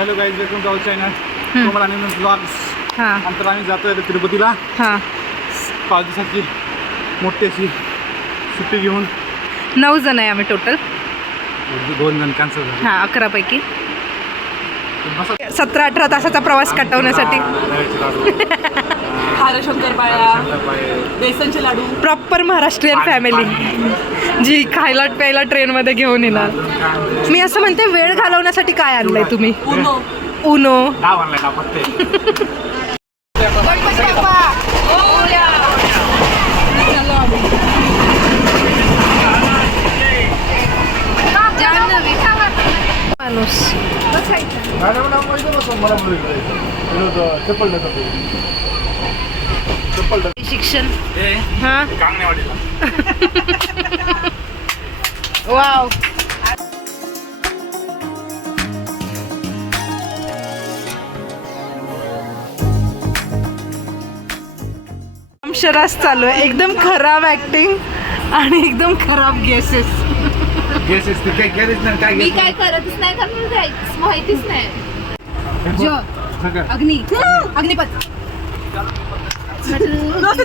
Hello guys, welcome to our channel Komal Anand vlogs. नंतर आम्ही जातोय तिरुपतीला. 5 दिवसाची मोठी अशी सुट्टी घेऊन. 9 जण आहे आम्ही टोटल. 2 जण कॅन्सल झाले. 11 पैकी 17-18 तासाचा प्रवास कटवण्यासाठी. बेसनचे लाडू. प्रॉपर महाराष्ट्रीयन फॅमिली जी खायला प्यायला ट्रेनमध्ये घेऊन येणार. मी असं म्हणते, वेळ घालवण्यासाठी काय आणलंय तुम्ही? उनो. माणूस शिक्षण. वाव. अक्षरास चालू आहे. एकदम खराब ऍक्टिंग आणि एकदम खराब गेसेस. मी काय करतच नाही, कारण माहितीच नाही. अग्निपथ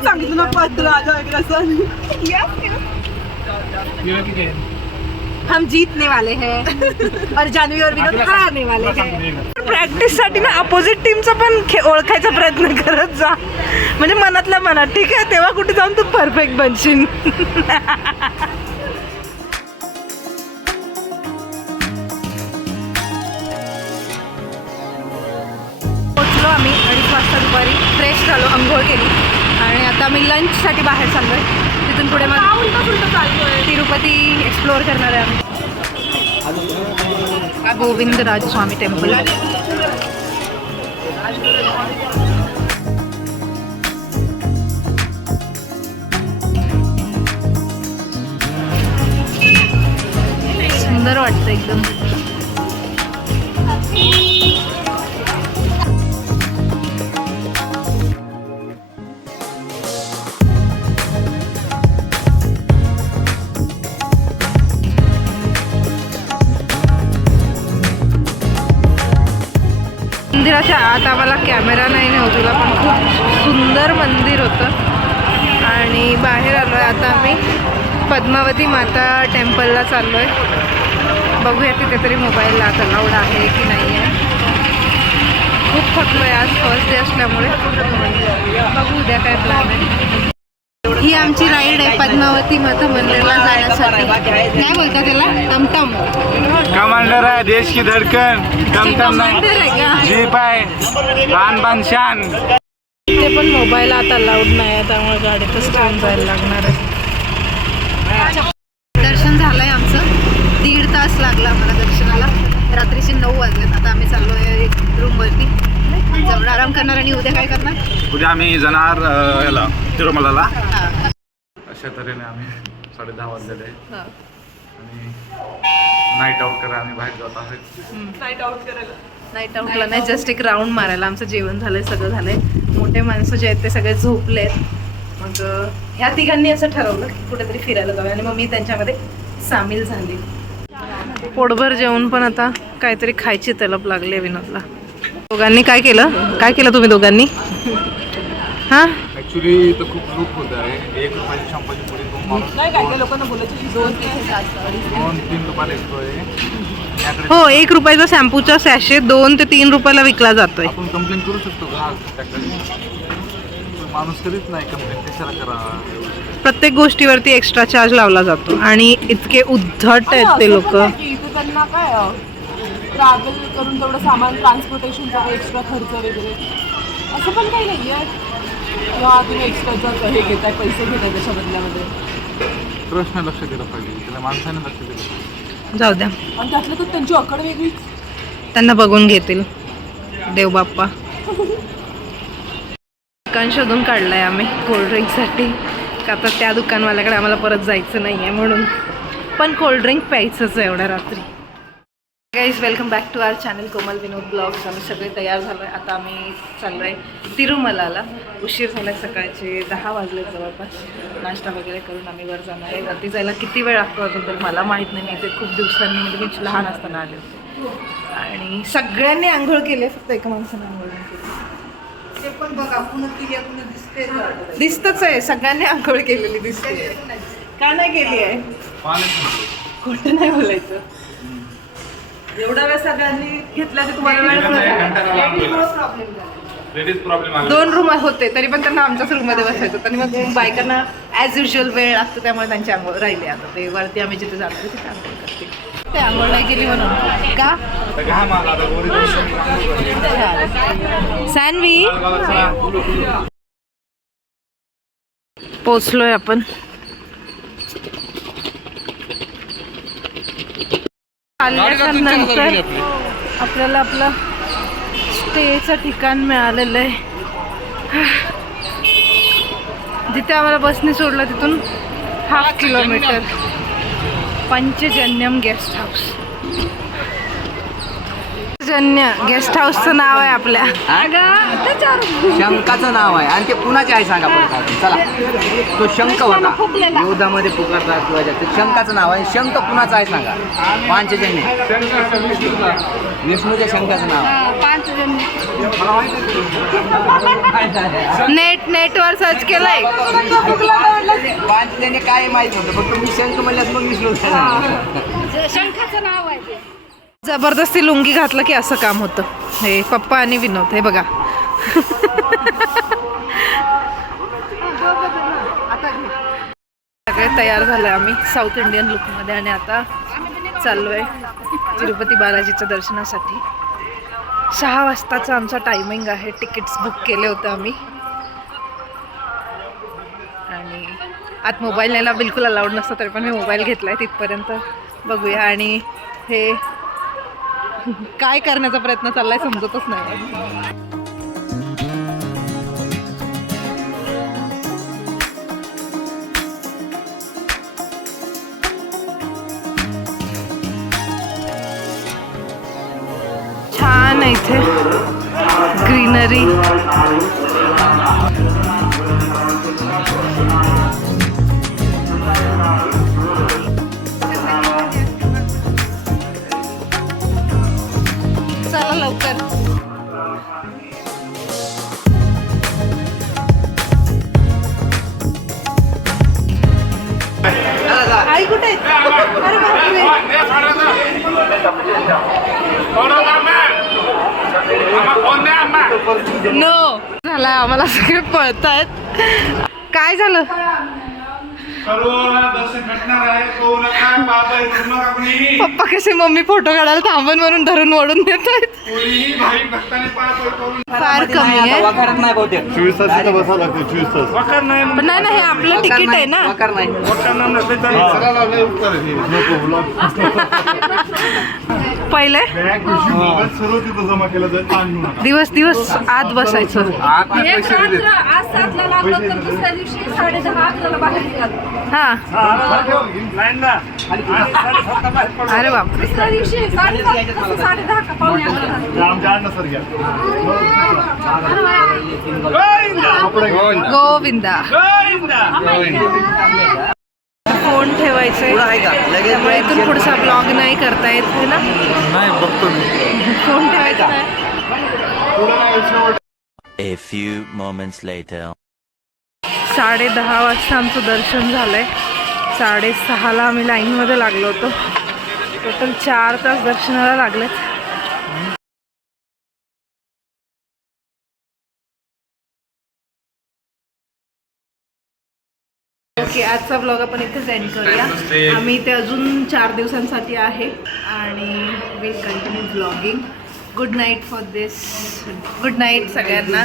सांगितलं ना, पत्र हम जीतने वाले हैं और जान्हवी और विनोद हारने वाले हैं. प्रॅक्टिस साठी ना अपोजिट टीमचा पण ओळखायचा प्रयत्न करत जा, म्हणजे मनातल्या मनात. ठीक आहे, तेव्हा कुठे जाऊन तू परफेक्ट बनशील. पोचलो आम्ही 2:30 वाजता दुपारी. फ्रेश झालो, अंघोळ केली आणि आता आम्ही लंचसाठी बाहेर चाललोय. तिथून पुढे मग तिरुपती एक्सप्लोअर करणार आहे आम्ही. गोविंदराज स्वामी टेम्पल. सुंदर वाटतं एकदम. मंदिराच्या आत आम्हाला कॅमेरा नाही नव्हता, पण खूप सुंदर मंदिर होतं. आणि बाहेर आलो आहे आता आम्ही पद्मावती माता टेम्पलला चाललो आहे. बघूया तिथे तरी मोबाईल आत अलाउड आहे की नाही आहे. खूप थकलो आहे, आज फर्स्ट डे असल्यामुळे. बघू उद्या काय प्लॅन आहे. ही आमची राईड आहे पद्मावती माता मंदिरला जाण्यासाठी. काय बोलता त्याला? टमटम. कमांडर आहे देश की धडकन. टमटम नाही, जीप आहे. आन बान शान. ते पण मोबाईल आता अलाउड नाही आहे, त्यामुळे गाडीतच ठेवून जायला लागणार आहे. दर्शन झालंय आमचं. 1.5 तास लागला आम्हाला दर्शनाला. रात्रीचे 9 वाजलेत. आता आम्ही चाललो आहे रूमवरती. जवळ आराम करणार आणि उद्या काय करणार? उद्या आम्ही जाणार याला तिरुमलाला. अशा तऱ्हेने आम्ही 10:30 वाजलेले आणि नाईट आउट करायला आम्ही बाहेर जात आहोत. नाईट आउटला नाही, जस्ट एक राऊंड मारायला. आमचं जेवण झालंय, सगळं झालंय. मोठे माणसं जे आहेत ते सगळे झोपलेत. मग ह्या तिघांनी असं ठरवलं की कुठेतरी फिरायला जाऊया आणि मग मी त्यांच्यामध्ये सामील झाले. पोटभर जेवण, पण आता काहीतरी खायची तलप लागली विनोदला. दोघांनी काय केलं तुम्ही दोघांनी? हां, ॲक्च्युली तर खूप लूक होत आहे. 1 रुपयाची शंभरची पुडी नाही, काय लोकांना बोलायची 2-3 रुपयाला येतोय. हो, 1 रुपयाचा शॅम्पूचा सॅशे 2 ते 3 रुपयाला विकला जातोय. आपण कंप्लेंट करू शकतो का? माणूस कधीच नाही कंप्लेंट कशाला करा. प्रत्येक गोष्टीवरती एक्स्ट्रा चार्ज लावला जातो आणि इतके उद्धट आहेत ते लोक. त्यांना काय ट्रॅव्हल करून तेवढं सामान ट्रान्सपोर्टेशनचा एक्स्ट्रा खर्च वगैरे असं पण काही नाही आहे. किंवा तुम्ही एक्स्ट्राचा हे घेताय, पैसे घेताय त्याच्या बदल्यामध्ये. प्रश्न लक्ष दिलं पाहिजे, त्याला माणसाने लक्ष दिलं पाहिजे. जाऊ द्या, आणि त्यातलं तर त्यांची अकड वेगळीच. त्यांना बघून घेतील देव बाप्पा. दुकान शोधून काढलंय आम्ही कोल्ड्रिंकसाठी. का तर त्या दुकानवाल्याकडे आम्हाला परत जायचं नाही आहे म्हणून. पण कोल्ड्रिंक प्यायचंच आहे एवढ्या रात्री. Guys welcome back to our channel Komal Vinod vlogs. आम्ही सगळे तयार झालो आहे. आता आम्ही चाललो आहे तिरुमलाला. उशीर झाला आहे, सकाळचे 10 वाजले जवळपास. नाश्ता वगैरे करून आम्ही वर जाणार आहे. वरती जायला किती वेळ लागतो अजून तर मला माहीत नाही. मी ते खूप दिवसांनी म्हणजे मी लहान असताना आले होते. आणि सगळ्यांनी आंघोळ केली, फक्त एका माणसाने आंघोळ नाही केली. ते पण बघा दिसतच आहे, सगळ्यांनी आंघोळ केलेली दिसते. का नाही केली आहे? खोटं नाही बोलायचं. एवढा वेळ सगळ्यांनी घेतला की तुम्हाला प्रॉब्लेम. 2 रूम होते तरी पण त्यांना आमच्याच रूममध्ये बसायचं आणि मग बायकांना ॲज युजल वेळ लागतो, त्यामुळे त्यांची आंघोळ राहिली. आता ते वरती आम्ही जिथे जातो तिथे आंघोळ करते. ते आंघोळ नाही केली म्हणून का? सॅनवी पोचलोय आपण. आल्यानंतर आपल्याला आपलं स्टेचं ठिकाण मिळालेलं आहे. जिथे आम्हाला बसने सोडलं तिथून 1/2 किलोमीटर पंचजन्यम गेस्ट हाऊस. जन्य गेस्ट हाऊसचं नाव आहे आपल्या. शंकाचं नाव आहे आणि ते कुणाचे आहे सांगा पण. चला, तो शंख होता युद्धामध्ये पुकारला किंवा ते शंकाचं नाव आहे. शंख कुणाचं आहे सांगा. पांचजन्य विष्णूच्या शंकाचं नाव. नेटवर सर्च केलंय. पांचजन्य काय माहित नव्हतं, फक्त मी शंख म्हणल्यास मग विष्णू शंखाचं नाव आहे. जबरदस्ती लुंगी घातलं की असं काम होतं. हे पप्पा आणि विनोद, हे बघा. सगळे तयार झालोय आम्ही साऊथ इंडियन लुकमध्ये आणि आता चाललोय तिरुपती बालाजीच्या दर्शनासाठी. 6 वाजताचा आमचा टायमिंग आहे. तिकीट्स बुक केले होते आम्ही आणि आत मोबाईल न्यायला बिलकुल अलाउड नसतं, तरी पण मी मोबाईल घेतलाय. तिथपर्यंत बघूया. आणि हे काय करण्याचा प्रयत्न चाललाय समजतच नाही. छान आहे इथे ग्रीनरी. चला लवकर. आई कुठे आहे? नो झाला, आम्हाला सगळे पळतायत. काय झालं? पप्पा कसे मम्मी फोटो काढायला थांबून म्हणून धरून ओढून देत आहेत. फार कमी आहे. वकारात नाही बहुतेक. 24 तास इथं बसावं लागतं. 24 तास पण नाही ना, हे आपलं तिकीट आहे ना. वकार नाही. पहिले सर्व तिथं जमा केलं जाईल. दिवस आत बसायचं. हा, अरे बापरे. आमच्या अण्णा सर घ्या. गोविंदा. फोन ठेवायचंय त्यामुळे इथून पुढचा ब्लॉग नाही करता येत है ना. नाही बघतो मी. फोन ठेवायचा आहे. A few moments later. 10:30 वाजता आमचं दर्शन झालंय. 6:30ला आम्ही लाईनमध्ये लागलो होतो. टोटल 4 तास दर्शनाला लागलेत. ओके, आजचा ब्लॉग आपण इथेच एंड करूया. आम्ही इथे अजून 4 दिवसांसाठी आहे आणि will continue blogging. Good night for this. Good night सगळ्यांना.